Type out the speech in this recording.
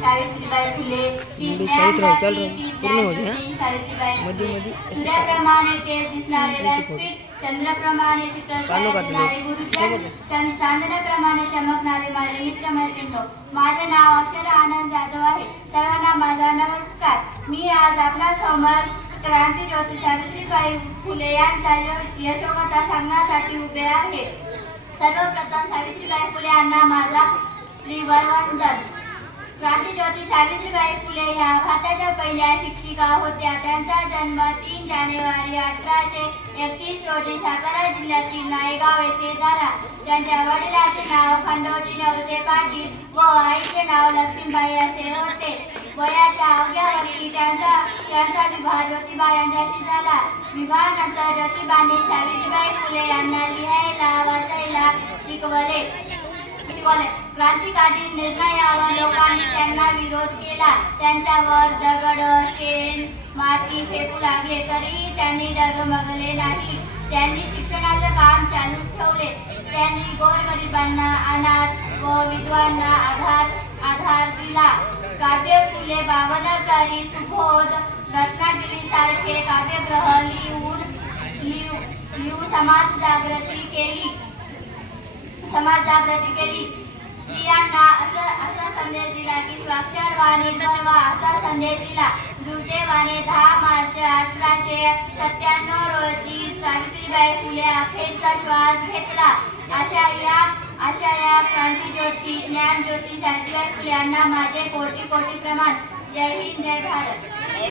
सावित्रीबाई फुले ती ज्ञानदात्री ती ज्ञानज्योती सावित्रीबाई फुले सूर्याप्रमाणे तेज दिसणारे व्यासपीठ चंद्राप्रमाणे शीतल छाया देणारे गुरुजन चांदण्याप्रमाणे चमकणारे माझे मित्र मैत्रिणी माझे नाव अक्षरा आनंद जाधव आहे. सर्वांना माझा नमस्कार. मी आज आपल्या समोर क्रांतीज्योती सावित्रीबाई फुले यांचा यशोगाथा सांगण्यासाठी उभे आहे. सर्वप्रथम सावित्रीबाई फुले यांना माझा श्रीवर वंदन. क्रांतीज्योती सावित्रीबाई फुले ह्या भारताच्या पहिल्या शिक्षिका होत्या. त्यांचा जन्म 3 जानेवारी 1831 रोजी सातारा जिल्ह्यातील नायगाव येथे झाला. त्यांच्या वडिलांचे नाव खंडोजी नवसे पाटील व आईचे नाव लक्ष्मीबाई असे होते. वयाच्या अवघ्या वर्षी त्यांचा विवाह ज्योतिबा यांच्याशी झाला. विवाहानंतर ज्योतिबाने सावित्रीबाई फुले यांना लिहायला वाचायला शिकवले. क्रांतिकारी निर्णयावर लोकांनी त्यांना विरोध केला. त्यांच्यावर दगड शेण माती फेकू लागले तरीही त्यांनी डगमगले नाही. त्यांनी शिक्षणाचं काम चालू ठेवले. त्यांनी गोरगरिबांना अनाथ व विधवांना आधार दिला. काव्य फुले भावनाकारी सुबोध रत्नागिरी सारखे काव्यग्रह लिहून समाज जागृती केली. स्त्रियांना असा संदेश दिला की स्वाक्षरवाणी बनवा असा संदेश दिला. दुर्दैवाने 10 मार्च 1897 रोजी सावित्रीबाई फुले अखेरचा श्वास घेतला. अशा या क्रांतीज्योती ज्ञानज्योती सावित्रीबाई फुले यांना माझे कोटी कोटी प्रणाम. जय हिंद, जय भारत.